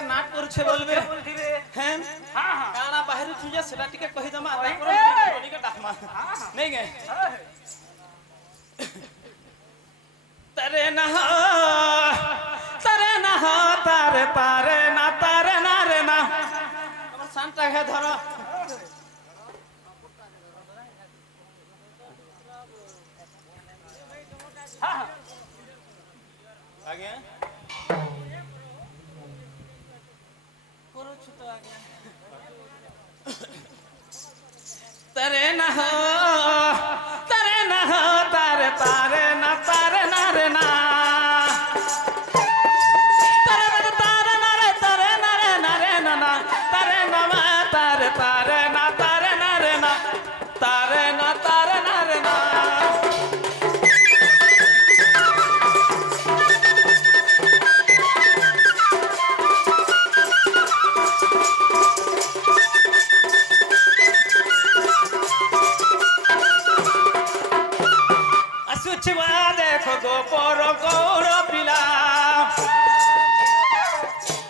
কেতে নাট করছে বলবে হ্যাঁ কানা বাহির চুজে সেটা টিকে কহি দমা তারপরে টনিকে ডাকমা নেই গে তারে না তারে না তারে তারে না তারে না রে না আমার শানটা ঘে ধরো আগে করছো তো আগে তারে না তারে না তারে তারে না তারে না রে না তারে না তারে না রে তারে না রে না রে না না তারে না মা তারে তারে না তারে না রে না তারে না তারে না রে না দেখো গোপর গৌর পিলা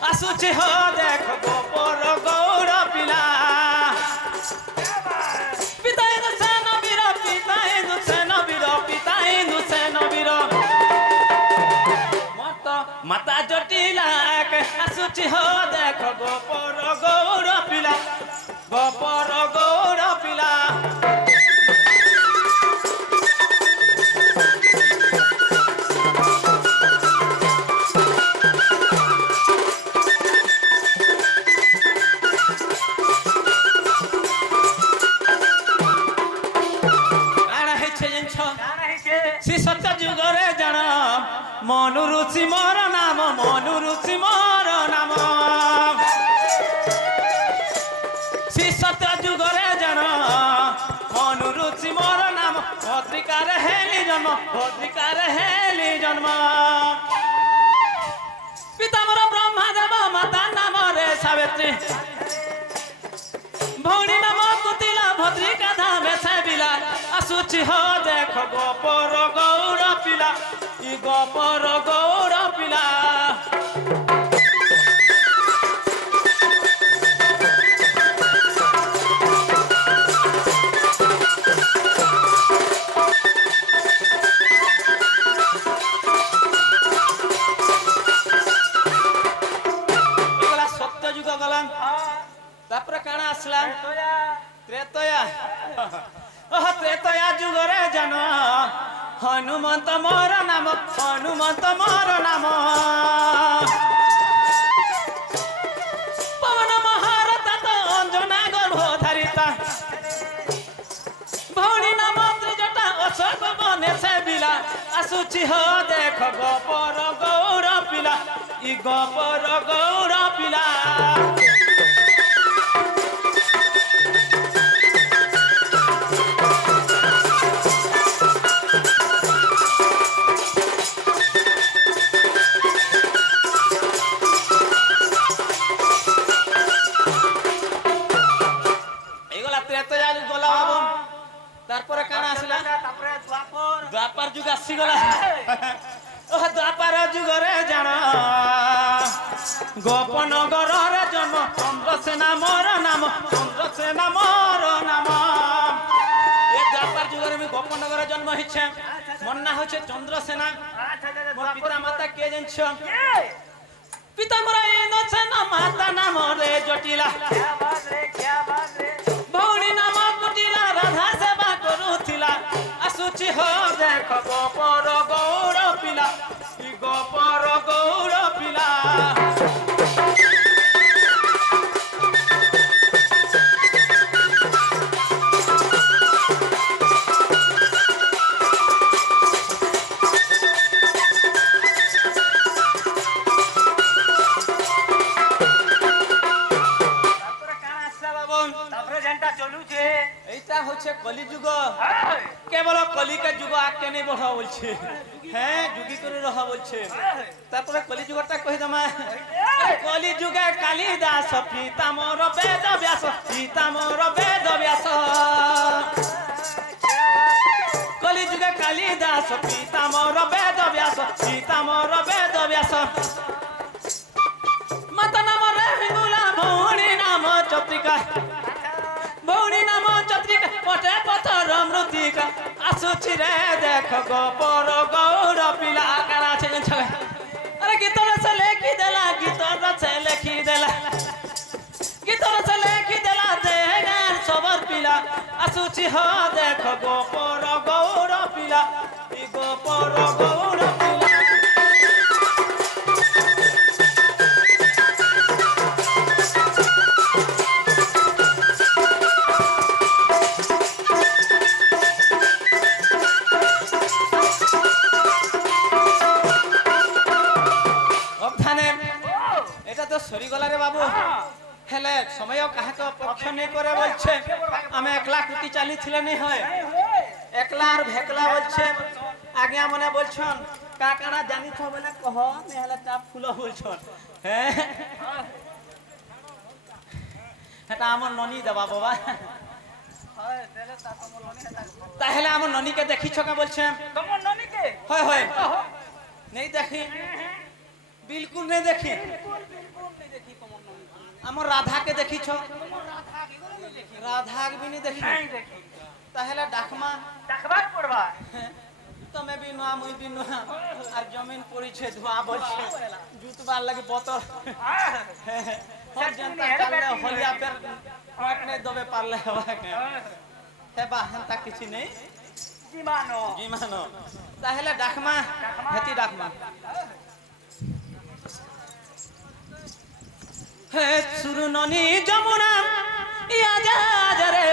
আসুছে হ দেখো গোপর গৌর পিলা পিতাই দুসে নবীর পিতাই দুসে নবীর পিতাই দুসে নবীর মত মাতা জটিলা আসুছে হ দেখো গোপর গৌর পিলা গোপর গৌর পিলা সত্য যুগরে জান মনুরুচি মোর নাম মনুরুচি মোর নাম শ্রী সত্য যুগরে জান মনুরুচি মোর নাম ভদ্রিকার হেলি জন্ম ভদ্রিকার হেলি জন্ম পিতা মোর ব্রহ্মাদেব মাতা নাম রে সাবিত্রী ভৌণী নাম কুতিলা ভদ্রিকা ধামে সেবিলা আসুছি হ দেখ গোপর গৌর পিলা ই গোপর গৌর পিলা এগুলা সত্য যুগ গলাম তারপরে কাଣା আসলাম ত্রেতয়া ত্রেতয়া যুগরে জান হনুমন্ত মোর নাম হনুমন্ত মোর নাম পবন মহারতা তো অঞ্জনা গর্ভধারিতা ভৌণী নাম ত্রিজটা অশোক বনে সেবিলা আসুছি হ দেখ গোপর গৌর পিলা ই গোপর গৌর পিলা তারপরে কানা আসলা তারপরে দ্বাপর যুগ আসি গলা ও দ্বাপর যুগরে জান গোপনগরের জন্ম চন্দ্রসেনা মোর নাম চন্দ্রসেনা মোর নাম এ দ্বাপর যুগরে আমি গোপনগরে জন্ম হইছে মোর না হচ্ছে চন্দ্রসেনা মোর পিতা মাতা কে জানছ পিতা মোর ইন্দ্রসেনা মাতা নাম রে জটিলা ভৌণী নাম কুটিলা রাধা সেবা করুথিলা আসুছি হ দেখ গোপর গৌর পিলা গোপর গৌর পিলা এইটা হচ্ছে কলি যুগ কেবল কলিকা যুগ আগে নেই বড় বলছে হ্যাঁ যুগী করে রহা বলছে তারপরে কলি যুগটা কই দমা কলি যুগে কালিদাস পিতামর বেদ ব্যাস পিতামর বেদ ব্যাস কলি যুগে কালিদাস পিতামর বেদ ব্যাস পিতামর বেদ ব্যাস মাতা নাম মৃত্তিকা আসুছি রে দেখ গোপর গৌর পিলা কারা আছে আরে গীতর সে লেখি দেলা গীতর সে লেখি দেলা গীতর সে লেখি দেলা দে গান সবর পিলা আসুছি হ দেখ গোপর গৌর পিলা ই গোপর গৌর পিলা সরিগলারে বাবু হেলে সময় কাহাকে পক্ষ নেই করে বলছে আমি একলা কুটি চালিছিলে নি হয় একলা আর ভেকলা বলছে আগে মনে বলছন কাকানা জানিছ বলে কহ নেহলে চাপ ফুল বলছন হ্যাঁ এটা আমার ননি দেবা বাবা তাহলে আমার ননিকে দেখিছ কে বলছে তোমার ননিকে হয় হয় নেই দেখি বিলকুল নেই দেখি আমার রাধাকে দেখিছ রাধা বিনি দেখি তাহলে ডাকমা ডাকবার পড়বা তুমি বি নুয়া মুই বি নুয়া আর জমিন পড়িছে ধোয়া বলছে জুতবার লাগি বতর হর জনতা কালে হলিয়া পের আপনি দবে পারলে হবা কে হেবা হেনতা কিছু নেই জিমানো জিমানো তাহলে ডাকমা হেতি ডাকমা হে সুরননি যমুনা ইয়া যা রে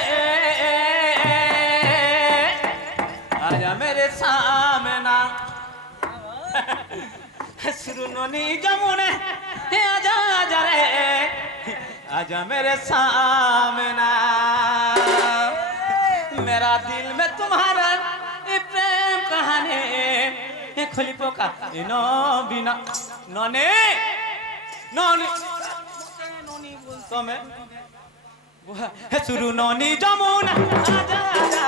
आजा मेरे सामना सुरननी जमुने आजा आजा रे आजा मेरे सामना मेरा दिल में तुम्हारा ये प्रेम कहानी ये खुली पोका नो बिना नोने नोनी नोनी बोलतो मैं सुरननी जमुना आजा आजा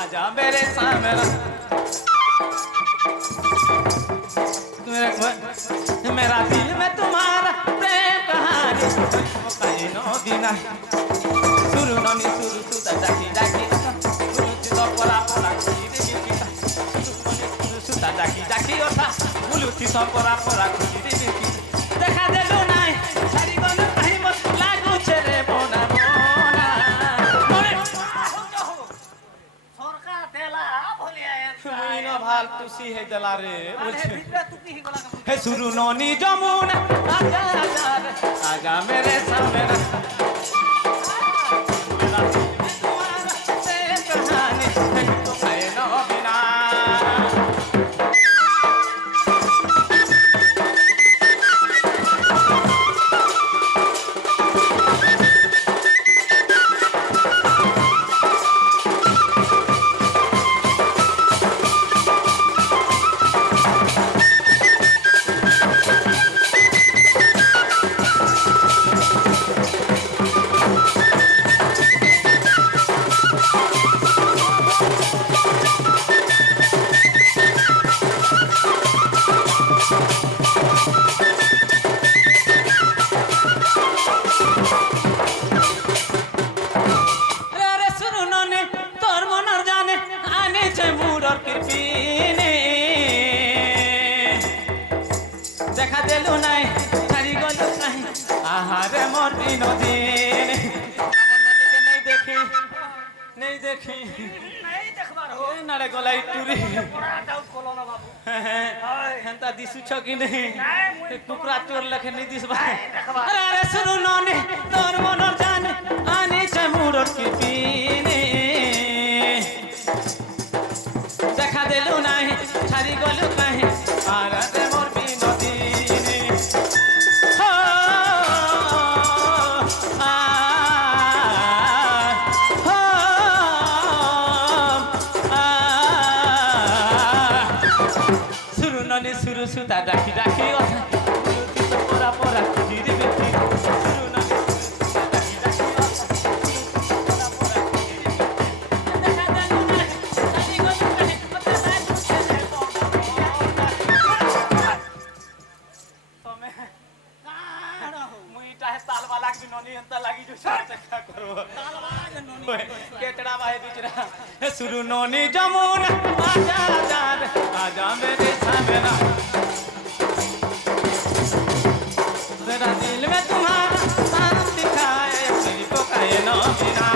आजा मेरे सामने मेरा दिल में तुम्हारा प्रेम कहानी नो बिना सुरु ननी सुरु सुता जाकी जाकी सुरु तो परा परा खुशी रे सुरु सुता जाकी जाकी ओठा बुलु थी तो परा परा खुशी रे देखा देलु नाई सारी गन कहीं मत लागू छे रे बोना ভাল তুসি হে দলারে বলছে হে সুরু ননি যমুনা আজা আজা আজা মেরে সামনে দেখা দেলু নাই ছাড়ি গলু নাই আহারে মোর দিনদিন আমার ননিকে নেই দেখি নেই দেখি নাই দেখবার হো নারে গলাই টুরি পড়াটাও কলো না বাবু হেনতা দিছুছ কি নেই কুকুরা চোর লেখে নি দিস ভাই দেখবা আরে শুনু ননি তোর মনর জানে আনিছে মুরর কি পিনে দেখা দেলু নাই ছাড়ি গলু নাই আহারে মোর सुरु सुता डाकी डाकी ओथा पोरा पोरा जिरी बिती सुरु ना डाकी डाकी ओथा पोरा पोरा जिरी देखा जानू ना सारी गो कहे पता नहीं तमे काड़ा हो मुई ताहे तालवाला की नोनी अंता लगी जो क्या करो केतड़ा भाई बिचरा शुरू नोनी जमुन आजा जान आजा मेरे सामने ना तेरा दिल में तुम्हारा साथ दिखाए तेरी को कहे ना बिना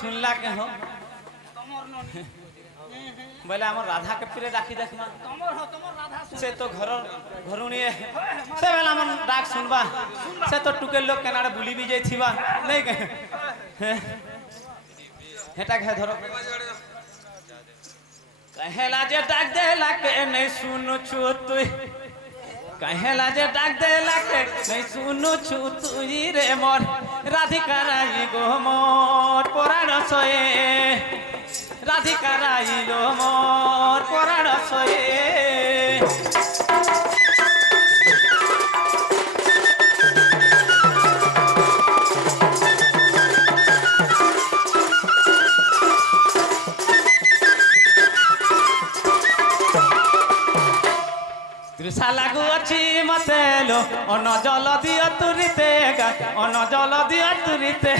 सुनला के हो तमर नोनी बोले हम राधा के पीरे राखी देखमा तमर राधा से तो घरुणी से बेला मन डाक सुनबा से तो टुके लोग केनाडे बुली भी जाई थिबा नहीं के हेटा के धरो कहेला जे डाक देला के नहीं सुनु छु तुई कहेला जे डाक देला के नहीं सुनु छु तुई रे मोर राधिका राई गो मोर पुराण सोए राधिका राई गो मोर पुराण सोए तृषा लागू अच्छी मतेलो अन जल दियो तुरीते अन जल दियो तुरीते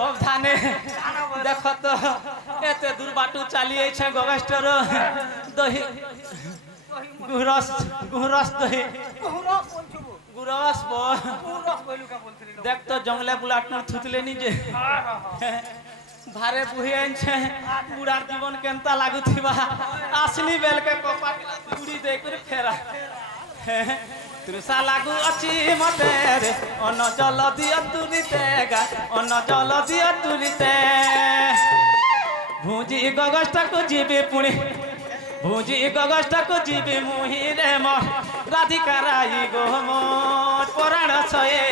ओ धाने देखो तो एते दूर बाटू चलिए छे गोवेस्टर दही गुरस दही गुरस बो देख तो जंगले बुलाट न थुतले नी जे भारे बुहियन छे बुढ़ार जीवन केनता लागू थिबा असली बेल के कपाट उड़ी दे कर फेरा तृषा लागू अछि मते रे अन जल दियो तुरीते गा अन जल दियो तुरीते भुजी गगष्ट को जीबे पुणी भुजी गगष्ट को जीबे मुही रे म राधिका राई गो मोर पुराण छए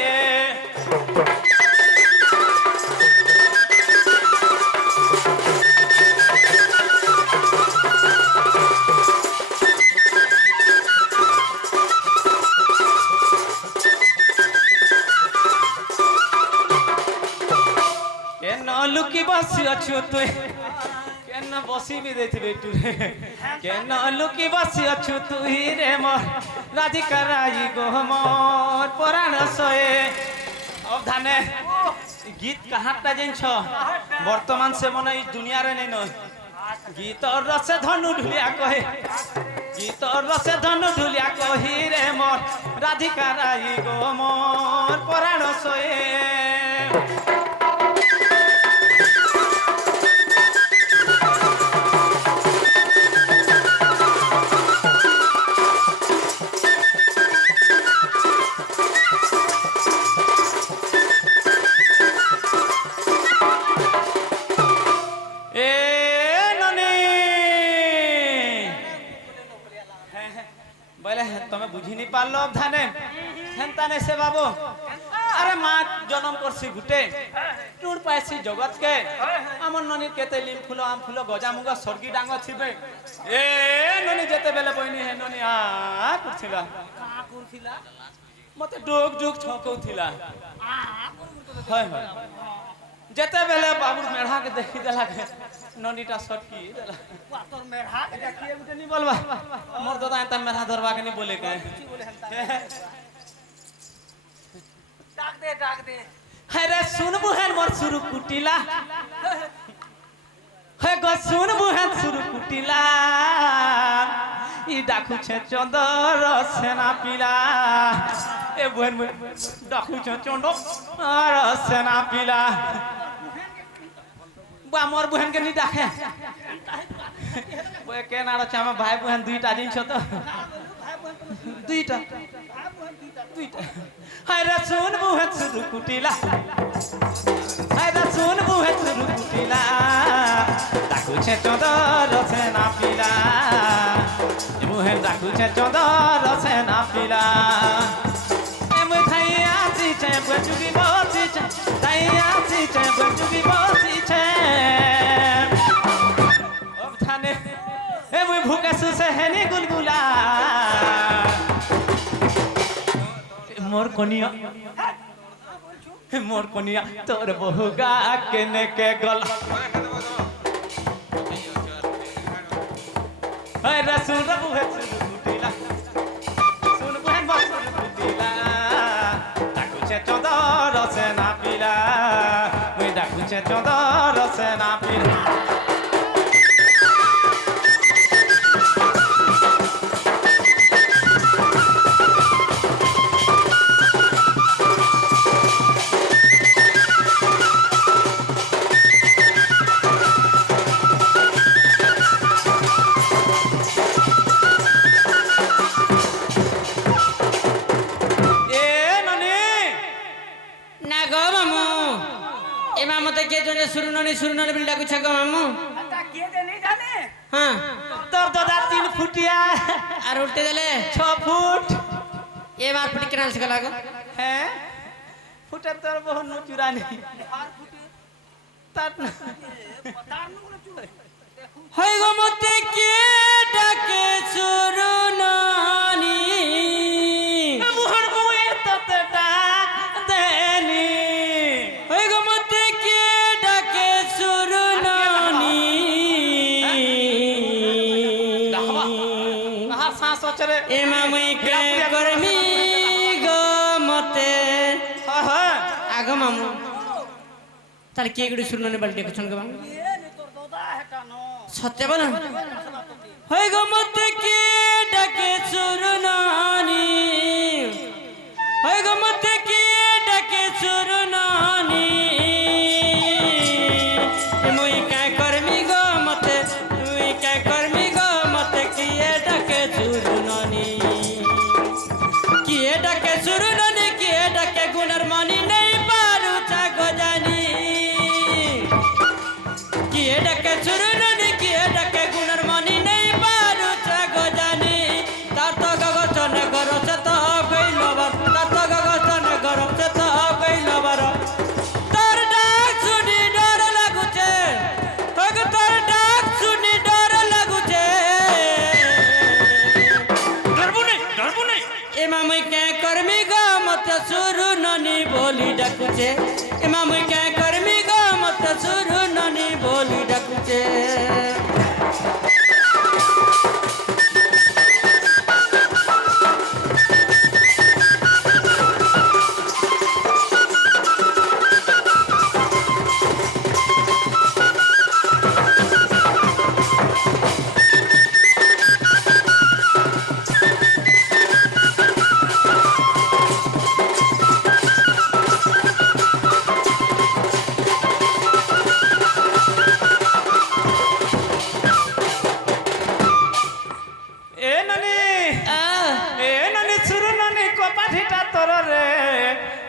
लुकी बसी अच्छु तुई केन बसी भी देती बेटू रे केन लुकी बसी अच्छु तुई रे मोर राधिका राई गो मोर पुराण सोए अब धाने गीत कहाटा जिन छ वर्तमान से मन ई दुनिया रे नै न गीत रस धनु ढुलिया कहे गीत रस धनु ढुलिया कही रे मोर राधिका राई गो मोर पुराण सोए तुम्हें बुझी नहीं पारलो धाने हेंता ने से बाबू अरे माँ जन्म करसी गुटे टूर पाइसी जगत के हमर ननी केते लिम फुलो आम फुलो गजा मुगा सरगी डांग छिबे ए ननी जेते बेले बहिनी हे ननी आ कुरथिला का कुरथिला मते डोक जोक छकौथिला हाय हाय जेते बेले बाबू मेढ़ा के देखि देला के ननीटा सटकी देला वा तोर मेढ़ा के देखिए गुटे नहीं बोलबा मोर दादा एता मेढ़ा धरवा के नहीं बोले के डाक दे अरे सुन बुहन मोर सुरु कुटिला हे गो सुन बुहन सुरु कुटिला ई डाकू छे चंदर सेना पिला ए बुहन डाकू छे चंदर सेना पिला बा मोर बुहन के नहीं डाके ओए के नारो छे हम भाई बुहन दुईटा दिन छ तो दुईटा हायरा सुन बुहन सुरु कुटिला हायरा सुन बुहन सुरु कुटिला डाकू छे चंदर सेना पिला बुहन डाकू छे चंदर सेना पिला ए मुथैया सी छे বেচুকি বসিছে তাই আসিছে বেচুকি বসিছে ধানে এ মুই ভুকে সুসে হেনি গুলগুলা মোর কনিয়া মোর কনিয়া তোর বহুগা কেনে কে গল এই রসুল বুহে সুদিলা সুন বুহেন বস সুদিলা ডাকুছে চদর সে না পিলা মুই ডাকুছে চদর সে না পিলা না গো মামু এ মামতে কে জনে সুরননি সুরননি বলি ডাকুছে গো মামু তা কে জানি জানে হ্যাঁ তোর দাদা 3 ফুটিয়া আর উল্টে দিলে 6 ফুট এ মার ফুটি কেন আসে লাগো হ্যাঁ ফুটে তোর বহু চুরানি আর ফুটে তার না তার নুগুলো চুলে হই গো মতে কে ডাকে সুরননি মোহর মুয়ে তোতে ডাক দেনি হই গো মতে কে ডাকে সুরননি কাহা শ্বাস চরে এ মামুই কে করমি গো মতে হ্যাঁ আগো মামু তাহলে কে গুড়ি সুরননি বলি ডাকুছন গো মামু এ নে তোর দাদা হেটানো সত্য বলেন হই গো মতে কে ডাকে সুরননি হই গো মতে কে ডাকে সুরননি মুই কা করমি গো মতে মুই কা করমি গো মতে কে ডাকে সুরননি কে ডাকে সুরননি কে ডাকে গুণর মনি নেই পারু চাগো জানি কে ডাকে সুরননি কে ডাকে গুণর মনি নেই পারু চাগো জানি তার তো গগচনে গরছে তো গইল বার তার তো গগচনে গরছে তো গইল বার তার ডাক শুনি ডর লাগুছে হগ তার ডাক শুনি ডর লাগুছে ডরবুনি এ মামুই কে করমি গো মতে সুরননি বলি ডাকুছে এ মামুই কে করমি গো মতে সুরননি বলি ডাকুছে এ নানি সুর নানি কপাঠিটা তোর রে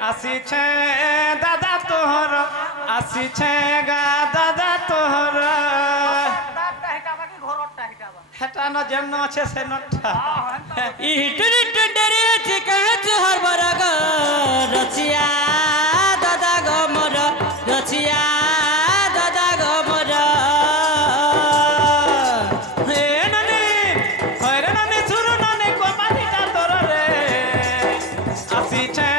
আসিছে দাদা তোহর আসিছে গা দাদা তোহর দাদা হেটাবা কি ঘরটা হেটাবা হেটা ন যেন আছে সে নটা ইটুরি টুডরে চিকা চহর বরগ রচিয়া দাদা গো মোর রচিয়া দাদা গো মোর হে নানি হরে নানি সুর নানি কপাঠিটা তোর রে আসিছে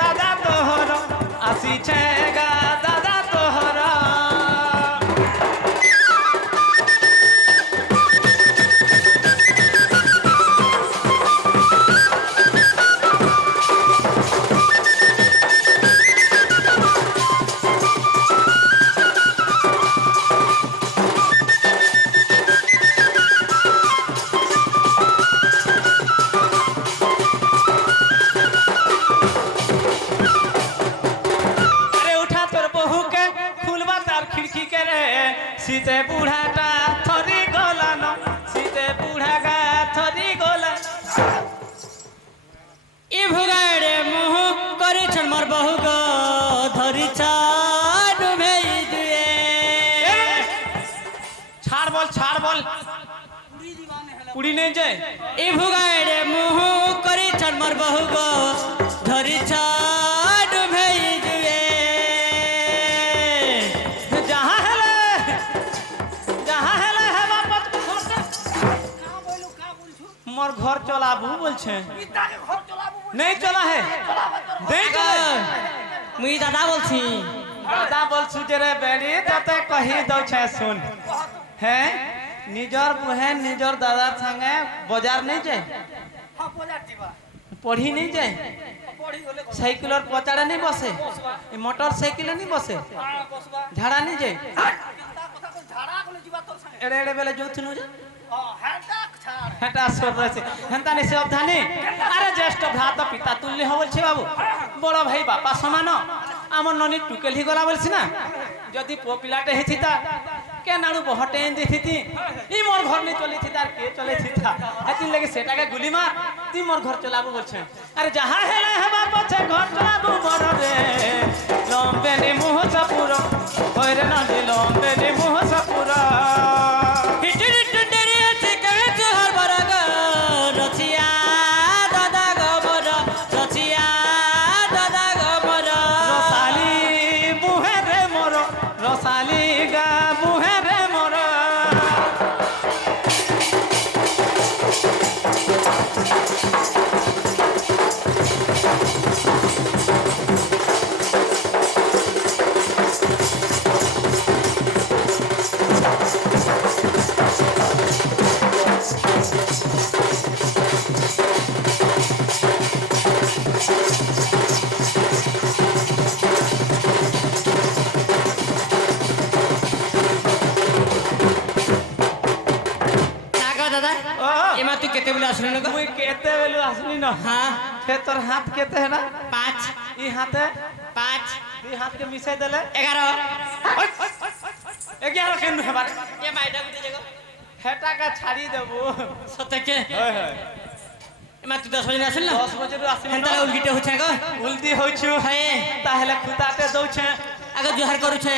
দাদা তোহর আসিছে গা দাদা তোহর শীতে বুড়াটা থরি গলান শীতে বুড়া গা থরি গলা ই ভুগাড়ে মুহ করেছন মোর বহু গো ধরিছ ডুবেই দুয়ে ছাড় বল পুরি দিবানে হেলা পুড়ি নেই যায় ই ভুগাড়ে মুহ করেছন মোর বহু গো ধরিছ চলাবু বলছে পিতাকে ঘর চলাবো বলে নেই চলা হে চলাবে তোর নেই চলে মুই দাদা বলছি দাদা বলছু যে রে বেড়ি ততে কহি দউছে শুন হ্যাঁ নিজর বুহেন নিজর দাদার সঙ্গে বাজার নেই যায় হ্যাঁ বজার দিবা পড়ি নেই যায় পড়ি হলে সাইকেলর পচাড়ে নেই বসে মোটর সাইকেলে নেই বসে হ্যাঁ বসবা ঝাড়া নেই যায় পিতা কথা কই ঝাড়া কইলে দিবা তোর সঙ্গে এড়ে এড়ে বেলে যৌথুনু যে হ্যাঁ ডাক ছাড় হেটা সর রয়েছে হেনতা নিছে অবধানি আরে জ্যেষ্ঠ ভ্রাতা পিতা তুল্য হ বলছে বাবু বড় ভাই বাপা সমান আমার ননি টুকেল হি গলা বলছি না যদি পুଅ ପିଲାଟେ ହେଇଥିତା କେ ନାଣୁ ବହଟେ ଏନ୍ତି ଥିତି ଇ ମୋর ঘর নি চলি থিতা আর কে চলে থিতা এতিন লাগি সেটাকে গুলি মার তুই মোর ঘর চলাবু বলছে আরে যাহা হেলে হেবা পছে ঘর চলাবু মোর রে লম্বে নি মুহ সপুর হইরে না দি লম্বে নি মুহ সপুর হিট হিট ডেরি আছে কাহে তোহার বরগ রছিয়া দাদা গবর রছিয়া দাদা গবর রসালি বুহে রে মোর রসালি গা বুহে রে মোর নাগো দাদা ও এমা তুই কেতে বলে আসলে না মুই কেতে বেলু আসনি ন হ্যাঁ ফে তোর হাত কেতে হেনা 5 ই হাতে 5 ই হাত কে মিশাই দেলে 11 এগারো কেন হেবার এ মাইটা গুতে জাগো হেটাকে ছাড়ি দেবো সত্যকে হয় হয় এমা তুই 10 বজে আসল না 10 বজে আসনি হেনতালে উলগিটে হচ্ছে গো উল্টি হইছু হয়ে তাহলে খুদাতে দউছে আগে জোহার করুছে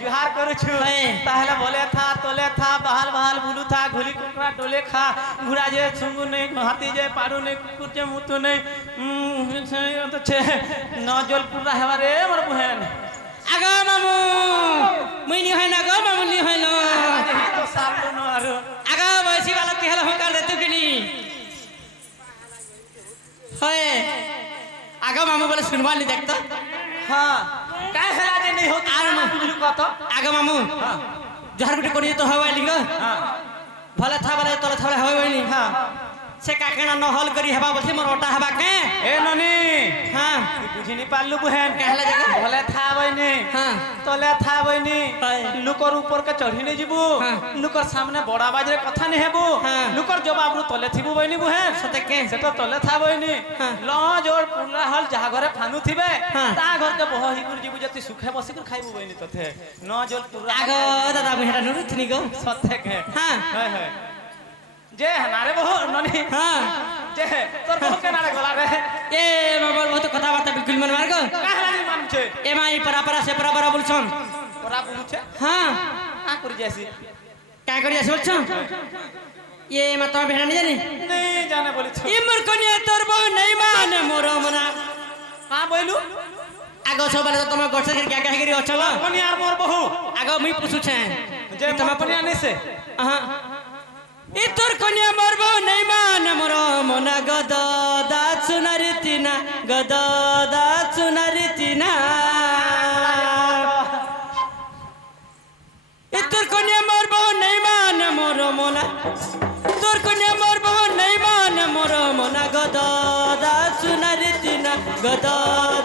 জুহার করুছু হ্যাঁ। তাহলে বলে থা তোলে থা বাহাল বাহাল বুলু থা ঘুলি কুকুরা টোলে খা ঘুরা যে সুঙ্গু নেই হাতি যে পারু নেই কুকুর যে মুতু নেই তো ছে নজল পুরা হেবারে মোর বুহেন আগো মামু মুই নি হয় না গো মামু নি হয় না এই তো সামনে ন আর আগো বয়সী वाला তে হলো হকাল রে তুকিনি হয় আগো মামু বলে শুনবা নি দেখতো হ্যাঁ কাই হেলা যে নেই হত আর মা বুলু কত আগো মামু হ্যাঁ জোহার গুটি করি তো হয় লিঙ্গ হ্যাঁ ভলে থা বলে তলে থলে হয় হইনি হ্যাঁ সে কাকেনা নহল করি হেবা বলছি মোর ওটা হেবা কে এ ননি হ্যাঁ তুই বুঝিনি পারলু বুহেন কাহলা জায়গা ভলে থা বইনি হ্যাঁ তলে থা বইনি হয়। লুকর উপর কে চढ़ी नहीं जीबू হ্যাঁ। লুকর সামনে বড়া বাজরে কথা नहीं हेबू হ্যাঁ। লুকর জবাব রু তলে থিবু বইনি বুহেন সতে কে সেটা তলে থা বইনি হ্যাঁ। ল জোর পুরা হল যাহা ঘরে ফানু থিবে হ্যাঁ। তা ঘর কে বহ হিকুর জীবু জতি সুখে বসিকুর খাইবু বইনি তথে ন জোর পুরা আগো দাদা মুই হেটা নুরুথনি গো সত্যে কে হ্যাঁ। হয় হয় যে নারে বহু ননি হ্যাঁ যে তোর বহু কে নারে গলা রে এ বাবার বহুত কথাবার্তা বিলকুল মন মার গো কাহলা নি মানছে এ মাই পারা পারা সে পারা পারা বলছন ওরা বুঝছে হ্যাঁ আ করি যাইছি কাই করি আসি বলছন এ মা তোমার ভেড়া নি জানি নেই জানে বলিছ ই মোর কনিয়া তোর বউ নেই মানে মোর মনা হ্যাঁ বইলু আগো সবালে তো তোমার গছে কে কে গিরি অচল কোনি আর মোর বহু আগো মুই পুছুছে যে তোমার কোনি আনিছে হ্যাঁ ই তোর কনিয়া মোর বউ নেই মানে মোর মনা গদ দা সুনারি তিনা গদ দা সুনারি তিনা ই তোর কনিয়া মোর বউ নেই মানে মোর মনা তোর কনিয়া মোর বউ নেই মানে মোর মনা গদ দা সুনারি তিনা গদ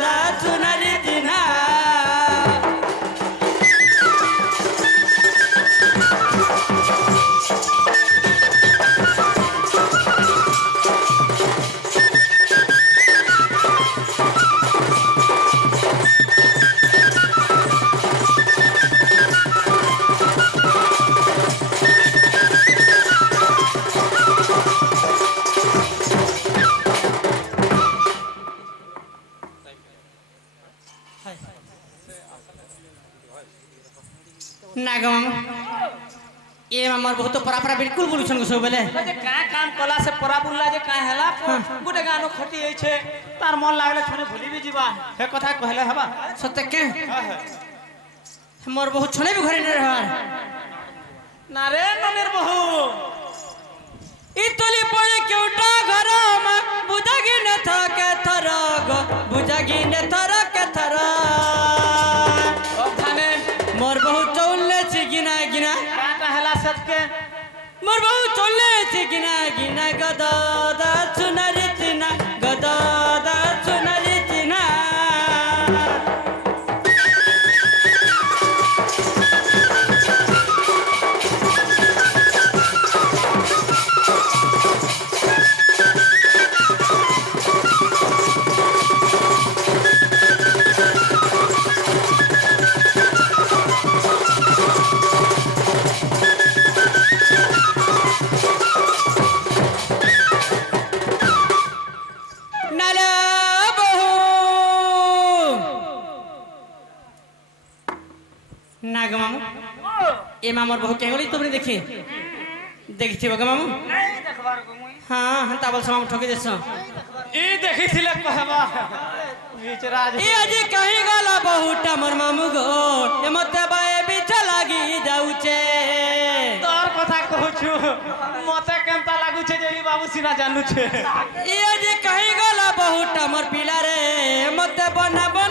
দা সুনারি তিনা না গো মামা এ মামার বহুত পরাপরা বিলকুল বলুছন গো সবলে যে কা কাম কলা সে পরা বুল্লা যে কা হেলা গুটে গানো খটি হইছে তার মন লাগলে ছনে ভুলি বি ଯିବା হে কথা কহলে হবা সত্য কে হ্যাঁ হ্যাঁ মোর বহুত ছনে বি ঘরে নে রহার না রে ননের বহু ইতলি পড়ে কেউটা ঘর মা বুঝাগি নে থাকে থর গো বুঝাগি নে থর কে থর অবধানে মোর বহু চললেছি গিনা গিনা কাটা হেলা সবকে মোর বহু চললেছি গিনা গিনা গদা সুনারি চিনা গদা সুনারি চিনা নালা বহু না গো মামু এ মামার বহু কে গলি তুমি দেখি দেখছি গো মামু নাই দেখবার গো মুই হ্যাঁ হ্যাঁ তা বলছ মামু ঠকি দেছ ই দেখিছিলে কহবা বিচরাজ ই আজি কহি গলা বহুটা মোর মামু গো এ মতে বায়ে বিছা লাগি যাউছে তোর কথা কହୁଛୁ মতে কেনতা লাগুছে যে ই বাবু সিনা জানুছে ই আজি কহি গলা বহুটা মোর পিলা রে মতে বনাবো